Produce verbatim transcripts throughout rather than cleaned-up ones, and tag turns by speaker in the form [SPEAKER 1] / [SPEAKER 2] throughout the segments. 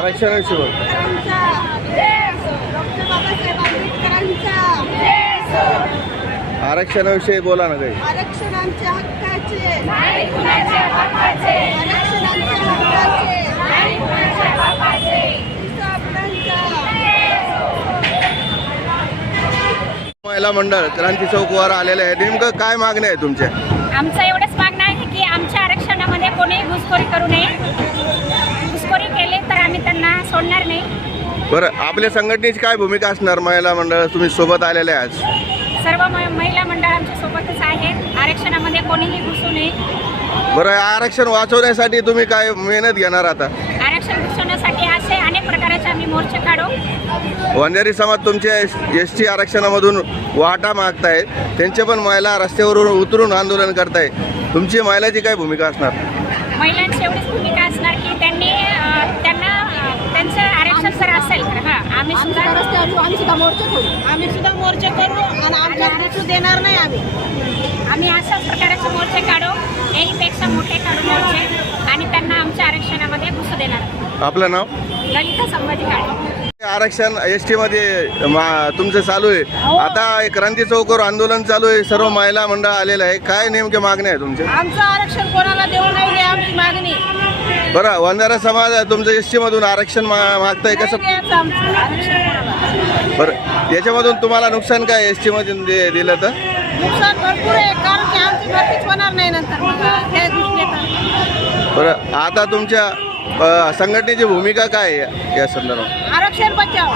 [SPEAKER 1] आरक्षणाविषयी बोल. आरक्षणाविषयी बोला ना काही.
[SPEAKER 2] आरक्षण आमच्या हक्काचे, आरक्षण आमच्या हक्काचे.
[SPEAKER 1] महिला मंडळ क्रांती चौकवर आलेले आहे. नेमकं काय मागणी आहे तुमच्या?
[SPEAKER 3] आमचं एवढंच मागणं आहे की आमच्या आरक्षणामध्ये कोणीही घुसखोरी करू नये. घुसखोरी केले तर आम्ही त्यांना सोडणार नाही.
[SPEAKER 1] बरं, आपल्या संघटनेची काय भूमिका असणार? महिला मंडळ तुम्ही सोबत आलेले आहे आज.
[SPEAKER 3] सर्व म- महिला मंडळ आमच्या सोबतच आहेत. आरक्षणामध्ये कोणीही घुसू नये.
[SPEAKER 1] बरं, आरक्षण वाचवण्यासाठी तुम्ही काय मेहनत घेणार आता?
[SPEAKER 3] आरक्षण घुसवण्यासाठी असे अनेक प्रकारचे आम्ही मोर्चे काढू.
[SPEAKER 1] वंजारी समाज तुमच्या एस टी आरक्षणामधून वाटा मागतायत, त्यांचे पण महिला रस्त्यावरून उतरून आंदोलन करताय. तुमची महिलाची काय भूमिका असणार?
[SPEAKER 3] महिलांची एवढीच भूमिका असणार की त्यांनी अ, त्यांना अ, त्यांचं आरक्षण जर असेल तर हां आम्ही सुद्धा
[SPEAKER 2] रस्त्यावर आम्ही सुद्धा मोर्चे करू आम्ही सुद्धा मोर्चे करू आणि आमच्या घुसू देणार नाही. आम्ही
[SPEAKER 3] आम्ही अशाच प्रकारचे मोर्चे काढू, एकपेक्षा मोठे काढू मोर्चे, आणि त्यांना आमच्या आरक्षणामध्ये घुसू देणार.
[SPEAKER 1] आपलं नाव?
[SPEAKER 3] ललिता संभाजी काळे.
[SPEAKER 1] आरक्षण एस टी मध्ये मा- तुमचं चालू आहे. आता हे क्रांती चौकवर आंदोलन चालू आहे. सर्व महिला मंडळ आलेलं आहे. काय नेमके मागणी आहे तुमच्या?
[SPEAKER 2] आमचं आरक्षण कोणाला देऊ नये ही आमची मागणी.
[SPEAKER 1] बरं, वंजारा समाज तुमचं एस टी मधून आरक्षण मा- मागताय कसं?
[SPEAKER 2] नाही द्यायचं आमचं आरक्षण कोणाला.
[SPEAKER 1] बरं, याच्यामधून तुम्हाला नुकसान काय एस टी मधून दे- दिलं तर?
[SPEAKER 2] नुकसान भरपूर आहे कारण की आमची भरतीच होणार नाही नंतर मग हे घुसले तर.
[SPEAKER 1] बरं, आता तुमच्या अ, संघटनेची भूमिका काय आहे या संदर्भात?
[SPEAKER 2] आरक्षण बचाव.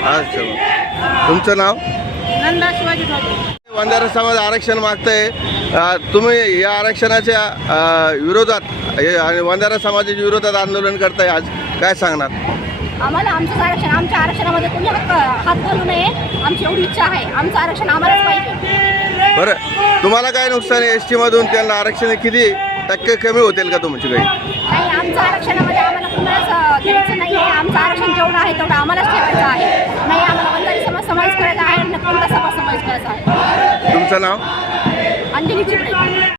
[SPEAKER 1] अच्छा, तुमचं नाव?
[SPEAKER 2] नंदा शिवाजी ठाकरे.
[SPEAKER 1] वंजारा समाज आरक्षण मागताय. अ, तुम्ही या आरक्षणाच्या अ, विरोधात हे- आणि वंजारा समाजाच्या विरोधात आंदोलन करताय आज. काय सांगणार?
[SPEAKER 3] आम्हाला आमचं आरक्षण, आमच्या आरक्षणामध्ये कोणी हक्क हात घालू नये. आमची एवढी इच्छा आहे. आमचं आरक्षण आम्हालाच पाहिजे.
[SPEAKER 1] बरं, तुम्हाला काय नुकसान आहे एस टी मधून? त्यांना आरक्षण किती टक्के कमी होतील का तुमची काही?
[SPEAKER 3] नाही, आमच्या आरक्षणामध्ये आम्हाला कुणालाच द्यायचं नाही आहे. आमचं आरक्षण जेवढं आहे तेवढं आम्हालाच ठेवायचं आहे. नाही, आम्हाला वंजारी समाज समाज करायचा आहे, न कोणता समाज समाज करायचा आहे.
[SPEAKER 1] तुमचं नाव?
[SPEAKER 3] अंजली चिपळे.